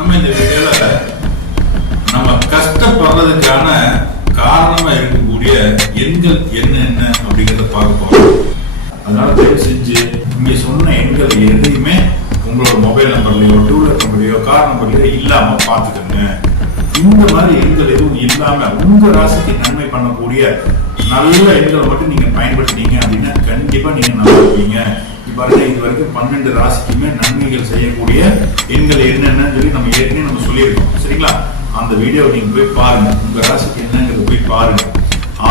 நம்ம இந்த வீடியோல நம்ம கஷ்டப்படுறதுக்கான காரணமா இருக்கக்கூடிய எண்கள் என்னென்ன அப்படிங்கறத பார்க்க போறோம். அதனால தயவு செஞ்சு இங்க சொன்ன எண்கள் எதையுமே உங்களோட மொபைல் நம்பர்லயோ டூ வீலர் நம்பர்லயோ கார் நம்பர்லயோ இல்லாம பாத்துக்கோங்க இந்த மாதிரி எண்கள் எதுவும் இல்லாம உங்க ராசிக்கு நன்மை பண்ணக்கூடிய நல்ல எண்களை மட்டும் நீங்க பயன்படுத்தினீங்க அப்படின்னா கண்டிப்பா நீங்க நல்லா வருது இது வரைக்கும் பன்னெண்டு ராசிக்குமே நன்மைகள் செய்யக்கூடிய எண்கள் என்னென்னு சொல்லி நம்ம ஏற்கனவே நம்ம சொல்லியிருக்கோம். சரிங்களா? அந்த வீடியோ நீங்க போய் பாருங்க. உங்க ராசிக்கு என்னங்கிறது போய் பாருங்க.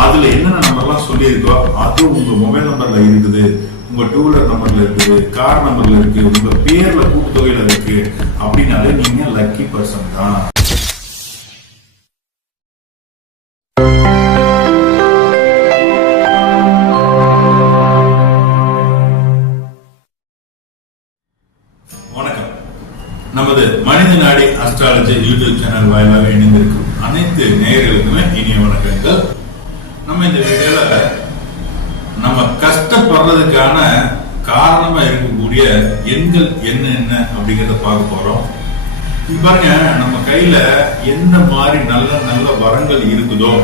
அதுல என்னென்ன நம்பர்லாம் சொல்லியிருக்கோ அது உங்க மொபைல் நம்பர்ல இருக்குது. உங்க டூ வீலர் நம்பர்ல இருக்குது. கார் நம்பர்ல இருக்கு. உங்க பேர்ல கூட்டுத்தொகையில இருக்கு. அப்படின்னாலே நீங்க லக்கி பர்சன் தான். மனித நாடி அஸ்ட்ராலஜி யூடியூப் சேனல் வாயிலாக இணைந்திருக்கும் அனைத்து நேயர்களுக்குமே இனிய வணக்கங்கள். நம்ம இந்த வீடியோல நம்ம கஷ்டப்படுறதுக்கான காரணமா இருக்கக்கூடிய எண்கள் என்னென்ன அப்படிங்கறத பார்க்க போறோம். பாருங்க நம்ம கையில எந்த மாதிரி நல்ல நல்ல வரங்கள் இருக்குதோ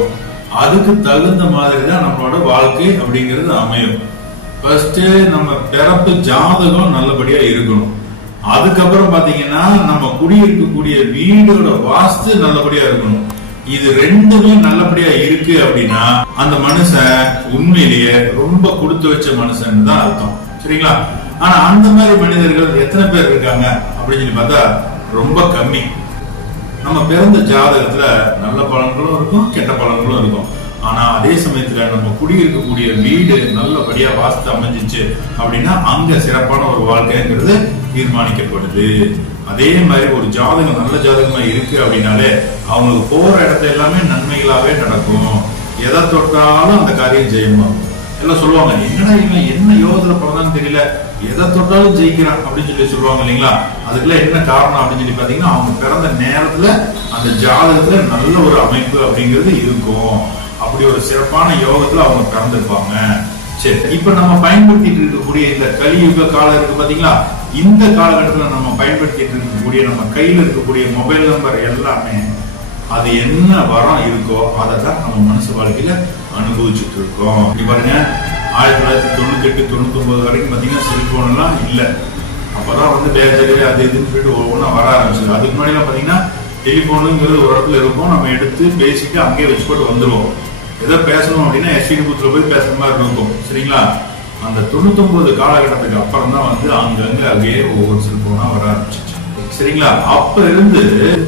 அதுக்கு தகுந்த மாதிரி தான் நம்மளோட வாழ்க்கை அப்படிங்கிறது அமையும். ஃபர்ஸ்ட் நம்ம பிறப்பு ஜாதகம் நல்லபடியா இருக்கணும். அதுக்கப்புறம் பாத்தீங்கன்னா நம்ம குடியிருக்கக்கூடிய வீடோட வாஸ்து நல்லபடியா இருக்கணும். இது ரெண்டுமே நல்லபடியா இருக்கு அப்படின்னா அந்த மனுஷன் உண்மையிலேயே ரொம்ப கொடுத்து வச்ச மனுஷன் தான் அர்த்தம். சரிங்களா? ஆனா அந்த மாதிரி மனிதர்கள் எத்தனை பேர் இருக்காங்க அப்படின்னு சொல்லி பார்த்தா ரொம்ப கம்மி. நம்ம பிறந்த ஜாதகத்துல நல்ல பலன்களும் இருக்கும் கெட்ட பலன்களும் இருக்கும். ஆனா அதே சமயத்துல நம்ம குடியிருக்கக்கூடிய வீடு நல்லபடியா வாஸ்து அமைஞ்சிச்சு அப்படின்னா அங்க சிறப்பான ஒரு வாழ்க்கைங்கிறது தீர்மானிக்கப்படுது. அதே மாதிரி ஒரு ஜாதகம் நல்ல ஜாதகமா இருக்கு அப்படின்னாலே அவங்களுக்கு போற இடத்துல எல்லாமே நன்மைகளாவே நடக்கும். எதை தொட்டாலும் அந்த காரியம் ஜெயமாகும். எல்லாம் சொல்லுவாங்க என்னடா இவன் என்ன யோகத்துல பிறந்தான்னு தெரியல. எதை தொட்டாலும் ஜெயிக்கிறான் அப்படின்னு சொல்லி சொல்லுவாங்க இல்லைங்களா? அதுக்கெல்லாம் என்ன காரணம் அப்படின்னு சொல்லி பாத்தீங்கன்னா அவங்க பிறந்த நேரத்துல அந்த ஜாதகத்துல நல்ல ஒரு அமைப்பு அப்படிங்கிறது இருக்கும். அப்படி ஒரு சிறப்பான யோகத்துல அவங்க பிறந்திருப்பாங்க. சரி இப்ப நம்ம பயன்படுத்திட்டு இருக்கக்கூடிய இந்த கலியுக காலம் இருக்கு பாத்தீங்களா? இந்த காலகட்டத்துல நம்ம பயன்படுத்திட்டு இருக்கக்கூடிய நம்ம கையில இருக்கக்கூடிய மொபைல் நம்பர் எல்லாமே அது என்ன வரம் இருக்கோ அதை தான் நம்ம மனசு வாழ்க்கையில அனுபவிச்சுட்டு இருக்கோம். இப்படி பாருங்க ஆயிரத்தி தொள்ளாயிரத்தி தொண்ணூத்தி எட்டு தொண்ணூத்தி ஒன்பது வரைக்கும் பாத்தீங்கன்னா செல்போன் எல்லாம் இல்ல. அப்பதான் வந்து பேஜரி அது இதுன்னு சொல்லிட்டு ஒவ்வொன்றா வர ஆரம்பிச்சது. அதுக்கு முன்னாடி பாத்தீங்கன்னா டெலிபோனுங்கிறது ஒரு இடத்துல இருக்கும். நம்ம எடுத்து பேசிட்டு அங்கேயே வச்சு போட்டு வந்துருவோம். ஏதோ பேசணும் அப்படின்னா எஸ்டி பூத்துல போய் பேசுற மாதிரி இருக்கும். சரிங்களா? அந்த தொண்ணூத்தொன்பது காலகட்டத்துக்கு அப்புறம் தான் வந்து அங்கங்க அங்கேயே ஒவ்வொரு செல்போனா வர ஆரம்பிச்சிச்சு. சரிங்களா? அப்ப இருந்து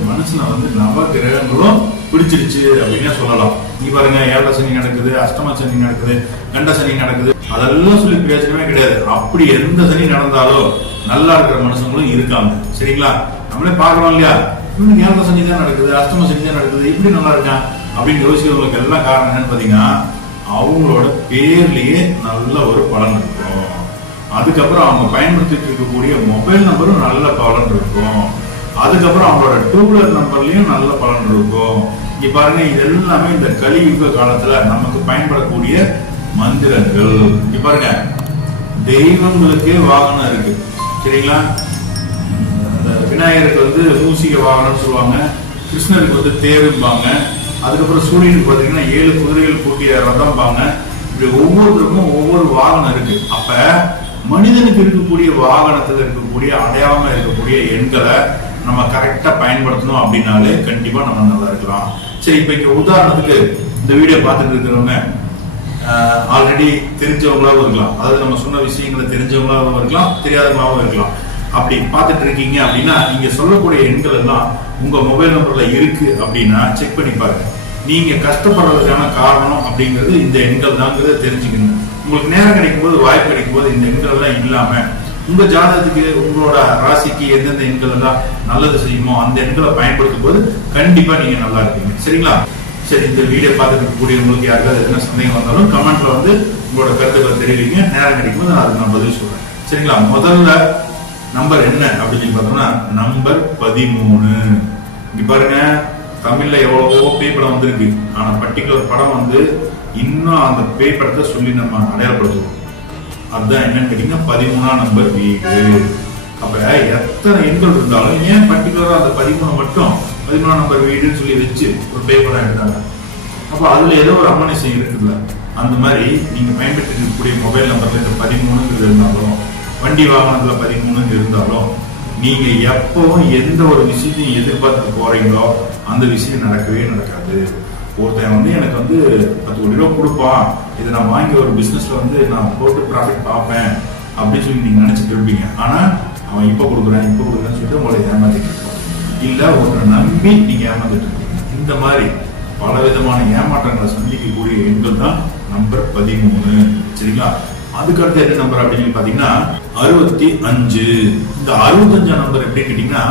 மனுஷனை வந்து நவ கிரகங்களும் பிடிச்சிருச்சு அப்படின்னு சொல்லலாம். நீ பாருங்க ஏழரை சனி நடக்குது அஷ்டம சனி நடக்குது கண்ட சனி நடக்குது. அதெல்லாம் சொல்லி பிரயோஜனமே கிடையாது. அப்படி எந்த சனி நடந்தாலும் நல்லா இருக்கிற மனுஷங்களும் இருக்காங்க. சரிங்களா? நம்மளே பாக்குறோம் இல்லையா? இன்னும் ஏழரை சனி தான் நடக்குது அஷ்டம சனி தான் நடக்குது இப்படி நல்லா இருக்கான். அப்படின்னு யோசிக்கிறவங்களுக்கு எல்லாம் காரணம் என்னன்னு பார்த்தீங்கன்னா அவங்களோட பேர்லயே நல்ல ஒரு பலன் இருக்கும். அதுக்கப்புறம் அவங்க பயன்படுத்திட்டு இருக்கக்கூடிய மொபைல் நம்பரும் நல்ல பலன் இருக்கும். அதுக்கப்புறம் அவங்களோட டூ வீலர் நம்பர்லயும் நல்ல பலன் இருக்கும். இங்க பாருங்க இது எல்லாமே இந்த கலியுக காலத்துல நமக்கு பயன்படக்கூடிய மந்திரங்கள். இங்க பாருங்க தெய்வங்களுக்கே வாகனம் இருக்கு. சரிங்களா? அந்த விநாயகருக்கு வந்து மூசிக வாகனம்னு சொல்லுவாங்க. கிருஷ்ணருக்கு வந்து தேரும்பாங்க. அதுக்கப்புறம் சூரியன் பார்த்தீங்கன்னா ஏழு குதிரைகள் கூட்டிய ரதம்பாங்க இப்படி ஒவ்வொருத்தருக்கும் ஒவ்வொரு வாகனம் இருக்கு. அப்ப மனிதனுக்கு இருக்கக்கூடிய வாகனத்துல இருக்கக்கூடிய அடையாளமா இருக்கக்கூடிய எண்களை நம்ம கரெக்டா பயன்படுத்தணும் அப்படின்னாலே கண்டிப்பா நம்ம நல்லா இருக்கலாம். சரி இப்ப இங்கே உதாரணத்துக்கு இந்த வீடியோ பார்த்துட்டு இருக்கிறவங்க ஆல்ரெடி தெரிஞ்சவங்களாவும் இருக்கலாம். அதாவது நம்ம சொன்ன விஷயங்களை தெரிஞ்சவங்களாவும் இருக்கலாம் தெரியாதவங்களாகவும் இருக்கலாம். அப்படி பார்த்துட்டு இருக்கீங்க அப்படின்னா நீங்க சொல்லக்கூடிய எண்கள் எல்லாம் உங்க மொபைல் நம்பர்ல இருக்கு அப்படின்னா செக் பண்ணி பாருங்க. நீங்க கஷ்டப்படுறதுக்கான காரணம் அப்படிங்கிறது இந்த எண்கள் தாங்கிறத தெரிஞ்சுக்கணும். உங்களுக்கு நேரம் கிடைக்கும் போது வாய்ப்பு கிடைக்கும் போது இந்த எண்கள் எல்லாம் இல்லாம உங்க ஜாதகத்துக்கு உங்களோட ராசிக்கு எந்தெந்த எண்கள் எல்லாம் நல்லது செய்யுமோ அந்த எண்களை பயன்படுத்தும் போது கண்டிப்பா நீங்க நல்லா இருப்பீங்க. சரிங்களா? சரி இந்த வீடியோ பார்த்துட்டு கூடியவங்களுக்கு உங்களுக்கு யாருக்காவது என்ன சந்தேகம் வந்தாலும் கமெண்ட்ல வந்து உங்களோட கருத்துக்களை தெரிவிங்க. நேரம் கிடைக்கும் போது அதுக்கு நான் பதில் சொல்றேன். சரிங்களா? முதல்ல நம்பர் என்ன அப்படின்னு பார்த்தோம்னா நம்பர் பதிமூணு. இங்க பாருங்க தமிழ்ல எவ்வளவோ பேய் படம் வந்திருக்கு. ஆனா பர்டிகுலர் படம் வந்து இன்னும் அந்த பேய் படத்தை சொல்லி நம்ம அடையாளப்படுத்துவோம். அதுதான் என்னன்னு கேட்டீங்கன்னா பதிமூணாம் நம்பர் வீடு. அப்ப எத்தனை எண்கள் இருந்தாலும் ஏன் பர்டிகுலரா அந்த பதிமூணு மட்டும் பதிமூணாம் நம்பர் வீடுன்னு சொல்லி வச்சு ஒரு பேப்பரா எடுத்தாங்க? அப்ப அதுல ஏதோ ஒரு அமானுஷம் இருக்குல்ல அந்த மாதிரி நீங்க பயன்படுத்தி இருக்கக்கூடிய மொபைல் நம்பர்ல இந்த பதிமூணுங்கிறது இருந்தாலும் வண்டி வாகனத்துல பதிமூணு இருந்தாலும் நீங்க எப்பவும் எந்த ஒரு விஷயத்தையும் எதிர்பார்த்து போறீங்களோ அந்த விஷயம் நடக்கவே நடக்காது. ஒருத்தன் வந்து எனக்கு வந்து பத்து கோடி ரூபா கொடுப்பான். இதை நான் வாங்கி ஒரு பிசினஸ்ல வந்து நான் போட்டு ப்ராஃபிட் பார்ப்பேன் அப்படின்னு சொல்லி நீங்க நினைச்சிட்டு இருப்பீங்க. ஆனா அவன் இப்ப கொடுக்குறேன் இப்ப கொடுக்குறேன்னு சொல்லிட்டு உங்களை ஏமாத்திட்டு இருப்பான். இல்ல ஒருத்தனை நம்பி நீங்க ஏமாந்துட்டு இருக்கீங்க. இந்த மாதிரி பல விதமான ஏமாற்றங்களை சந்திக்கக்கூடிய எண்கள் தான் நம்பர் பதிமூணு. சரிங்களா? அதுக்கு அடுத்த என்ன நம்பர் அப்படின்னு பாத்தீங்கன்னா அறுபத்தி அஞ்சு. இந்த அறுபத்தஞ்சாம் நம்பர் எப்படி கேட்டீங்கன்னா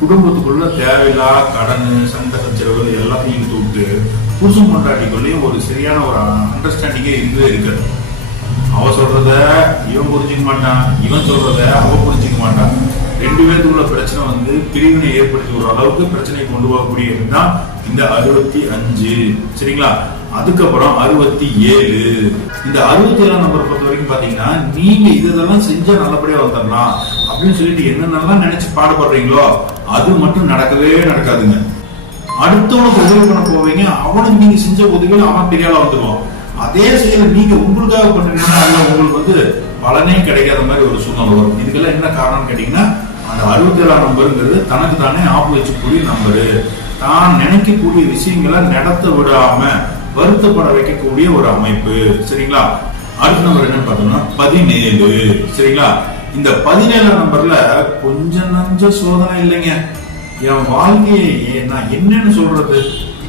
குடும்பத்துக்குள்ள தேவையில்லா கடன் சண்டை சச்சரவு எல்லாத்தையும் தூட்டு விட்டு புருஷன் கொண்டாட்டிக்குள்ளேயும் ஒரு சரியான ஒரு அண்டர்ஸ்டாண்டிங்கே இருந்தே இருக்காது அவ சொல்றத இவன் புரிஞ்சுக்க மாட்டான் இவன் சொல்றத அவ புரிஞ்சுக்க மாட்டான். ரெண்டு பேருக்குள்ள பிரச்சனை வந்து பிரிவினை ஏற்படுத்தி ஒரு அளவுக்கு பிரச்சனை கொண்டு போகக்கூடியது தான் இந்த அறுபத்தி அஞ்சு. சரிங்களா? அதுக்கப்புறம் அறுபத்தி ஏழு. இந்த அறுபத்தி ஏழாம் நம்பர் பொறுத்த வரைக்கும் பாத்தீங்கன்னா நீங்க இதெல்லாம் செஞ்சா நல்லபடியா வந்துடலாம் அப்படின்னு சொல்லிட்டு என்னென்னலாம் நினைச்சு பாடுபடுறீங்களோ அது மட்டும் நடக்கவே நடக்காதுங்க. அடுத்தவனுக்கு உதவி பண்ண போவீங்க அவனுக்கு நீங்க செஞ்ச உதவிகள் அவன் பெரிய ஆளா அதே செயல் நீங்க உங்களுக்காக பண்றீங்கன்னா உங்களுக்கு வந்து பலனே கிடைக்காத மாதிரி ஒரு சூழ்நிலை வரும். இதுக்கெல்லாம் என்ன காரணம்னு கேட்டீங்கன்னா அந்த அறுபத்தி ஏழாம் நம்பருங்கிறது தனக்கு தானே ஆப்பு வச்சக்கூடிய நம்பரு. தான் நினைக்கக்கூடிய விஷயங்களை நடத்த விடாம வருத்தப்பட வைக்கக்கூடிய ஒரு அமைப்பு. சரிங்களா? அடுத்த நம்பர் என்னன்னு பார்த்தோம்னா பதினேழு. சரிங்களா? இந்த பதினேழாம் நம்பர்ல கொஞ்சம் நஞ்ச சோதனை இல்லைங்க. என் வாழ்க்கையை நான் என்னன்னு சொல்றது?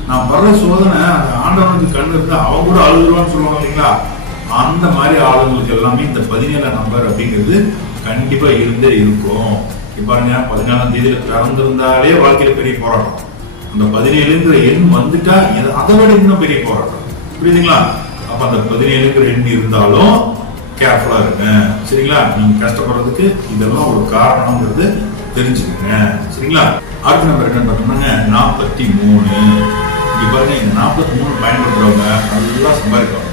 நான் வர்ற சோதனை அந்த ஆண்டவனுக்கு கண்ணு இருந்து அவங்க கூட அழுகுவான்னு சொல்லுவாங்க இல்லைங்களா? அந்த மாதிரி ஆளுங்களுக்கு எல்லாமே இந்த பதினேழாம் நம்பர் அப்படிங்கிறது கண்டிப்பா இருந்தே இருக்கும். இப்ப பாருங்க பதினாலாம் தேதியில பிறந்திருந்தாலே வாழ்க்கையில பெரிய போராட்டம். அந்த பதினேழுங்கிற எண் வந்துட்டா அதை விட இன்னும் பெரிய போராட்டம். புரியுதுங்களா? அப்ப அந்த பதினேழுங்கிற எண் இருந்தாலும் கேர்ஃபுல்லா இருங்க. சரிங்களா? நீங்க கஷ்டப்படுறதுக்கு இதெல்லாம் ஒரு காரணம்ங்கிறது தெரிஞ்சுக்கங்க. சரிங்களா? அடுத்த நம்பர் என்ன பார்த்தோம்னாங்க நாற்பத்தி மூணு இங்க பாருங்க இந்த நாற்பத்தி மூணு பயன்படுத்துறவங்க நல்லா சம்பாதிக்கலாம்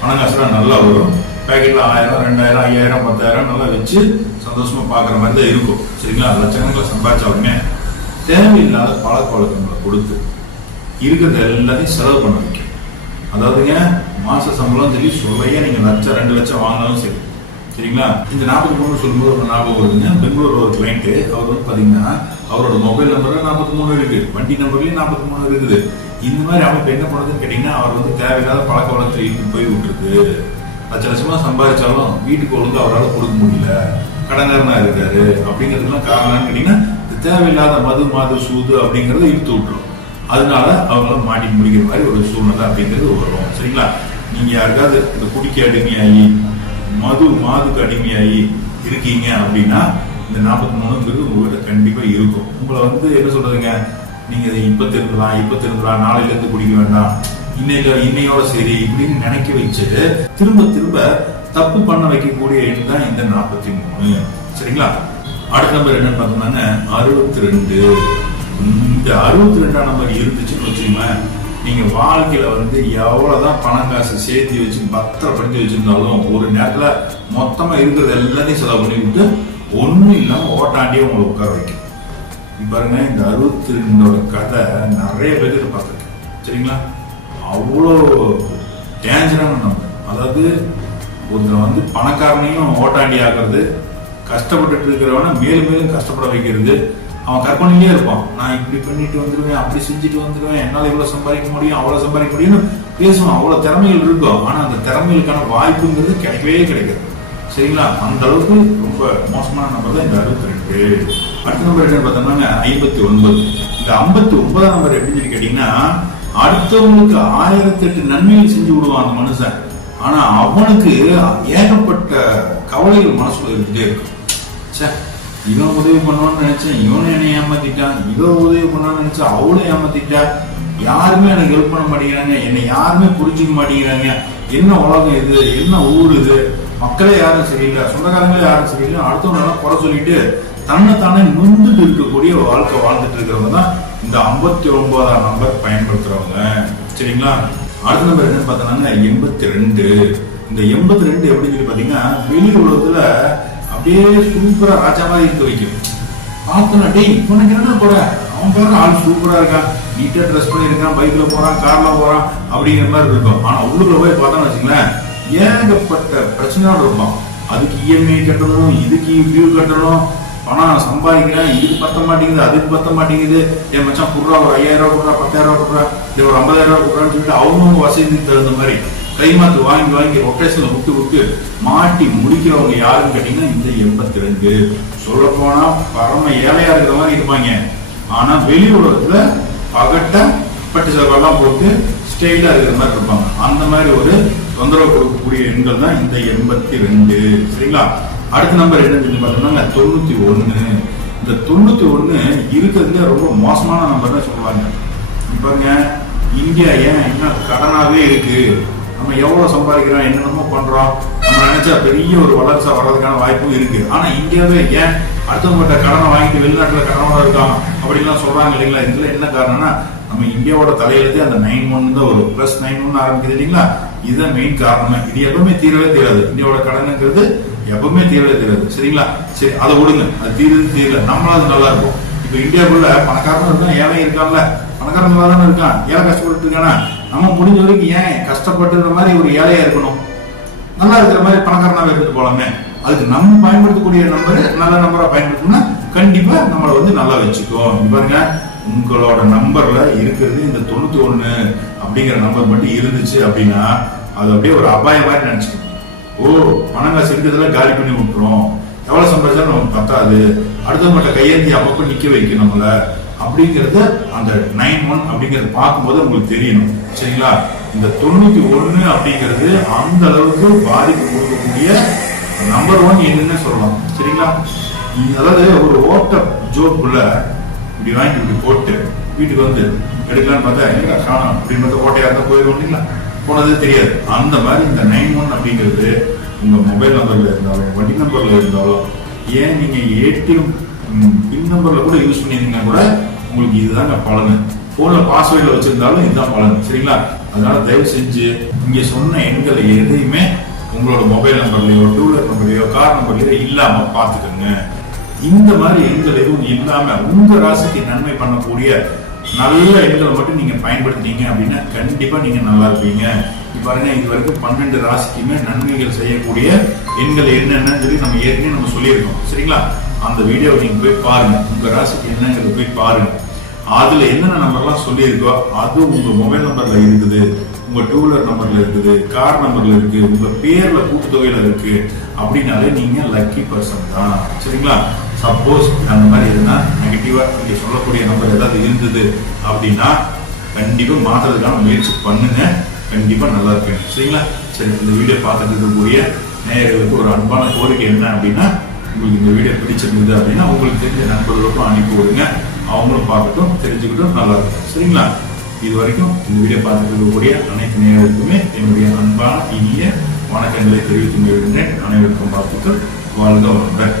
பணம் காசுலாம் நல்லா வரும். பேக்கெட்ல ஆயிரம் ரெண்டாயிரம் ஐயாயிரம் பத்தாயிரம் நல்லா வச்சு சந்தோஷமா பாக்குற மாதிரி தான் இருக்கும். சரிங்களா? லட்சக்கணக்கில் சம்பாதிச்சாலுமே தேவையில்லாத பழக்க வழக்கங்கள் கொடுத்து இருக்கிறத எல்லாத்தையும் செலவு பண்ண வைக்கும். அதாவதுங்க மாச சம்பளம் சொல்லி சொல்லையே நீங்க லட்சம் ரெண்டு லட்சம் வாங்கினாலும் சரி. சரிங்களா? இந்த நாற்பத்தி மூணு சொல்லும்போது ஒரு ஞாபகம் வருதுங்க. பெங்களூர் ஒரு கிளைண்ட்டு அவர் வந்து பாத்தீங்கன்னா அவரோட மொபைல் நம்பரில் நாற்பத்தி மூணு இருக்கு. வண்டி நம்பர்லயும் நாற்பத்தி மூணு இருக்குது. இந்த மாதிரி அவங்க என்ன பண்ணுறதுன்னு கேட்டீங்கன்னா அவர் வந்து தேவையில்லாத பழக்க வழக்கத்தை போய் விட்டுருக்கு லட்ச லட்சமா சம்பாதிச்சாலும் வீட்டுக்கு ஒழுங்கு அவரால் கொடுக்க முடியல. கடங்காரனா இருக்காரு. அப்படிங்கிறதுலாம் காரணம்னு கேட்டீங்கன்னா தேவையில்லாத மது மாது சூது அப்படிங்கறத இழுத்து விட்டுரும். அதனால அவங்கள மாட்டி முடிக்கிற மாதிரி ஒரு சூழ்நிலை அப்படிங்கிறது வரும். சரிங்களா? நீங்க யாருக்காவது இந்த குடிக்க அடிமையாகி மது மாதுக்கு அடிமையாகி இருக்கீங்க அப்படின்னா இந்த நாற்பத்தி மூணுங்கிறது உங்கள்கிட்ட கண்டிப்பா இருக்கும். உங்களை வந்து என்ன சொல்றதுங்க? நீங்க இதை இப்ப திருந்தலாம் இப்ப திருந்தலாம் நாளையில இருந்து குடிக்க வேண்டாம். இன்னைக்கு இன்னையோட சரி இப்படின்னு நினைக்க வச்சு திரும்ப திரும்ப தப்பு பண்ண வைக்கக்கூடிய எண் தான் இந்த நாற்பத்தி மூணு. சரிங்களா? அடுத்த நம்பர் என்னன்னு பார்த்தோம்னாங்க அறுபத்தி ரெண்டு இந்த அறுபத்தி ரெண்டாம் நம்பர் இருந்துச்சுன்னு வச்சுக்கோங்களேன் நீங்க வாழ்க்கையில வந்து எவ்வளவுதான் பணம் காசு சேர்த்து வச்சு பத்திரப்படுத்தி வச்சிருந்தாலும் ஒரு நேரத்துல மொத்தமா இருக்கிறது எல்லாத்தையும் செலவு பண்ணி விட்டு ஒண்ணும் இல்லாம ஓட்டாண்டியே உங்களை உட்கார வைக்கும். பாருங்க இந்த அறுபத்தி ரெண்டோட கதை நிறைய பேருக்கு பார்த்துருக்கேன். சரிங்களா? அவ்வளோ டேஞ்சரான நம்பர் அதாவது ஒருத்தர் வந்து பணக்காரனையும் ஓட்டாண்டி ஆக்குறது கஷ்டப்பட்டுட்டு இருக்கிறவன மேலும் மேலும் கஷ்டப்பட வைக்கிறது. அவன் கற்பனையிலே இருப்பான். நான் இப்படி பண்ணிட்டு வந்துடுவேன் அப்படி செஞ்சுட்டு வந்துடுவேன் என்னால் இவ்வளோ சம்பாதிக்க முடியும் அவ்வளோ சம்பாதிக்க முடியும்னு பேசுவான். அவ்வளோ திறமைகள் இருக்கும். ஆனால் அந்த திறமைகளுக்கான வாய்ப்புங்கிறது கிடைக்கவே கிடைக்காது. சரிங்களா? அந்த அளவுக்கு ரொம்ப மோசமான நம்பர் தான் இந்த அறுபத்தி ரெண்டு. அடுத்த நம்பர் என்னன்னு பார்த்தோம்னா ஐம்பத்தி ஒன்பது. இந்த ஐம்பத்தி ஒன்பதாம் நம்பர் எப்படின்னு சொல்லி கேட்டீங்கன்னா அடுத்தவங்களுக்கு ஆயிரத்தி எட்டு நன்மைகள் செஞ்சு விடுவான் அந்த மனுஷன். ஆனா அவனுக்கு ஏகப்பட்ட கவலைகள் மனசுல இருந்துட்டே இருக்கும். ச்சே இவன் உதவி பண்ணுவான்னு நினைச்சேன். இவனும் என்னை ஏமாத்திட்டான். இவன் உதவி பண்ணான்னு நினைச்சா அவளும் ஏமாத்திட்டா. யாருமே எனக்கு ஹெல்ப் பண்ண மாட்டேங்கிறாங்க. என்னை யாருமே புரிஞ்சுக்க மாட்டேங்கிறாங்க. என்ன உலகம் இது? என்ன ஊர் இது? மக்களே யாரும் சரியில்லை. சொந்தக்காரங்களே யாரும் சரியில்லை. அடுத்தவங்க குறை சொல்லிட்டு தன்னை தானே நொந்துட்டு இருக்கக்கூடிய வாழ்க்கை வாழ்ந்துட்டு இருக்கிறவங்க தான் இந்த ஐம்பத்தி ஒன்பதாம் நம்பர் பயன்படுத்துறவங்க. சரிங்களா? அடுத்த நம்பர் என்னன்னு பார்த்தோம்னா எண்பத்தி ரெண்டு. இந்த எண்பத்தி ரெண்டு எப்படின்னு சொல்லி பார்த்தீங்கன்னா வெளி உலகத்துல அப்படியே சூப்பரா ராஜா மாதிரி இருக்க வைக்கும். பார்த்தனா டேய் உனக்கு என்ன போற? அவன் பாருங்க ஆள் சூப்பரா இருக்கான். நீட்டா ட்ரெஸ் பண்ணியிருக்கான் பைக்ல போறான் கார்ல போறான் அப்படிங்கிற மாதிரி இருக்கும். ஆனா உள்ளுக்குள்ள போய் பார்த்தோம்னு வச்சுங்களேன் ஏகப்பட்ட பிரச்சனையோட இருப்பான் அதுக்கு இஎம்ஐ கட்டணும் இதுக்கு வியூ கட்டணும். பணம் சம்பாதிக்கிறேன் இதுக்கு பத்த மாட்டேங்குது அதுக்கு பத்த மாட்டேங்குது. என் மச்சான் குடுறா ஒரு ஐயாயிரம் ரூபா கொடுறா பத்தாயிரம் ரூபா கொடுறா இல்லை ஒரு ஐம்பதாயிரம் ரூபா கொடுறான்னு சொல்லிட்டு அவங்கவுங்க வசதிக்கு தகுந்த மாதிரி கைமாத்து வாங்கி வாங்கி ரொட்டேஷன்ல விட்டு விட்டு மாட்டி முடிக்கிறவங்க யாருன்னு கேட்டீங்கன்னா இந்த எண்பத்தி ரெண்டு சொல்ல போனா பரம ஏழையா இருக்கிற மாதிரி இருப்பாங்க. ஆனா வெளி உலகத்துல பகட்ட பட்டு சர்வெல்லாம் போட்டு ஸ்டைலா இருக்கிற மாதிரி இருப்பாங்க. அந்த மாதிரி ஒரு தொந்தரவு கொடுக்கக்கூடிய எண்கள் தான் இந்த எண்பத்தி ரெண்டு சரிங்களா? அடுத்த நம்பர் என்னன்னு சொல்லி பார்த்தோம்னா தொண்ணூத்தி ஒண்ணு இந்த தொண்ணூத்தி ஒண்ணு இருக்கிறதுல ரொம்ப மோசமான நம்பர் தான் சொல்லுவாங்க. இப்ப பாருங்க இந்தியா ஏன் என்ன கடனாவே இருக்கு? நம்ம எவ்வளவு சம்பாதிக்கிறோம் என்னென்னமோ பண்றோம் நம்ம நினைச்சா பெரிய ஒரு வளர்ச்சி வர்றதுக்கான வாய்ப்பும் இருக்கு. ஆனா இந்தியாவே ஏன் அடுத்தவங்ககிட்ட கடனை வாங்கிட்டு வெளிநாட்டுல கடனோட இருக்கான் அப்படின்லாம் சொல்றாங்க இல்லைங்களா? இதுல என்ன காரணம்னா நம்ம இந்தியாவோட தலையெழுத்தே அந்த நைன் ஒன் தான் ஒரு பிளஸ் நைன் ஒன் ஆரம்பிக்குது இல்லைங்களா? இதுதான் மெயின் காரணமே. இது எப்பவுமே தீரவே தீராது. இந்தியாவோட கடனுங்கிறது எப்பவுமே தீரவே தீராது. சரிங்களா? சரி அதை விடுங்க. அது தீரது தீரல. நம்மளும் அது நல்லா இருக்கும். இப்ப இந்தியாவுக்குள்ள பணக்காரனும் இருக்கான் ஏழை இருக்கான்ல. பணக்காரன் தானே இருக்கான். ஏழை கஷ்டப்பட்டு இருக்கானா? நம்ம முடிஞ்ச வரைக்கும் ஏன் கஷ்டப்பட்டுற மாதிரி ஒரு ஏழையா இருக்கணும்? நல்லா இருக்கிற மாதிரி பணக்காரனாக இருந்துட்டு போலாமே. அதுக்கு நம்ம பயன்படுத்தக்கூடிய நம்பர் நல்ல நம்பரா பயன்படுத்தணும்னா கண்டிப்பா நம்மளை வந்து நல்லா வச்சுக்கும். பாருங்க உங்களோட நம்பர்ல இருக்கிறது இந்த தொண்ணூத்தி ஒண்ணு அப்படிங்கிற நம்பர் மட்டும் இருந்துச்சு அப்படின்னா அது அப்படியே ஒரு அபாயம் மாதிரி நினைச்சுக்கணும் ஓ பணம் காசு இருக்கிறதுல காலி பண்ணி விட்டுரும். எவ்வளவு சம்பாதிச்சாலும் நமக்கு பத்தாது. அடுத்தவங்கள்ட்ட கையேந்தி அப்பப்போ நிக்க வைக்கணும் நம்மள. அப்படிங்கறத அந்த நைன் ஒன் அப்படிங்கறத பார்க்கும்போது உங்களுக்கு தெரியணும். சரிங்களா? இந்த தொண்ணூத்தி ஒண்ணு அப்படிங்கிறது அந்த அளவுக்கு பாதிப்பு கொடுக்கக்கூடிய நம்பர் ஒன் என்னன்னு சொல்லலாம். சரிங்களா? அதாவது ஒரு ஓட்ட ஜோக்குள்ள இப்படி வாங்கி இப்படி போட்டு வீட்டுக்கு வந்து எடுக்கலாம்னு பார்த்தா எங்க காணும். அப்படின்னு பார்த்தா ஓட்டையா இருந்தா போயிடும் இல்லைங்களா? போனதே தெரியாது. அந்த மாதிரி இந்த நைன் ஒன் அப்படிங்கிறது உங்க மொபைல் நம்பர்ல இருந்தாலும் வண்டி நம்பர்ல இருந்தாலும் ஏன் நீங்க ஏடிஎம் பின் நம்பர்ல கூட யூஸ் பண்ணியிருந்தீங்கன்னா கூட உங்களுக்கு இதுதாங்க பலன். ஃபோனில் பாஸ்வேர்டில் வச்சுருந்தாலும் இதுதான் பலன். சரிங்களா? அதனால தயவு செஞ்சு இங்கே சொன்ன எண்களை எதையுமே உங்களோட மொபைல் நம்பர்லையோ டூ வீலர் கார் நம்பர்லையோ இல்லாமல் பார்த்துக்கோங்க. இந்த மாதிரி எண்கள் எதுவும் இல்லாமல் உங்கள் ராசிக்கு நன்மை பண்ணக்கூடிய நல்ல எண்களை மட்டும் நீங்கள் பயன்படுத்தினீங்க அப்படின்னா கண்டிப்பாக நீங்கள் நல்லா இருப்பீங்க. இப்போ பாருங்க இது வரைக்கும் பன்னெண்டு ராசிக்குமே நன்மைகள் செய்யக்கூடிய எண்கள் என்னென்னு சொல்லி நம்ம ஏற்கனவே நம்ம சொல்லியிருக்கோம். சரிங்களா? அந்த வீடியோவை நீங்க போய் பாருங்க. உங்க ராசிக்கு என்னங்கிறத போய் பாருங்க. அதுல என்னென்ன நம்பர்லாம் சொல்லியிருக்கோ அது உங்க மொபைல் நம்பர்ல இருக்குது உங்க டூ வீலர் நம்பர்ல இருக்குது கார் நம்பர்ல இருக்கு உங்க பேர்ல கூட்டுத்தொகையில இருக்கு அப்படின்னாலே நீங்க லக்கி பர்சன் தான். சரிங்களா? சப்போஸ் அந்த மாதிரி எதுனா நெகட்டிவா நீங்க சொல்லக்கூடிய நம்பர் ஏதாவது இருந்தது அப்படின்னா கண்டிப்பா மாத்துறதுக்கான முயற்சி பண்ணுங்க. கண்டிப்பா நல்லா இருப்பீங்க. சரிங்களா? சரி இந்த வீடியோ பார்த்துட்டு இருக்கக்கூடிய நேயர்களுக்கு ஒரு அன்பான கோரிக்கை என்ன அப்படின்னா உங்களுக்கு இந்த வீடியோ பிடிச்சிருந்தது அப்படின்னா உங்களுக்கு தெரிஞ்ச நண்பர்களுக்கும் அனுப்பி விடுங்க. அவங்களும் பார்க்கட்டும் தெரிஞ்சுக்கிட்டும் நல்லா இருக்கும். சரிங்களா? இது வரைக்கும் இந்த வீடியோ பார்த்துட்டு இருக்கக்கூடிய அனைத்து நேரத்துக்குமே என்னுடைய அன்பான இனிய வணக்கங்களை தெரிவித்து விடுகிறேன் அனைவருக்கும் பார்த்துட்டு வாழ்க வளமுடன்.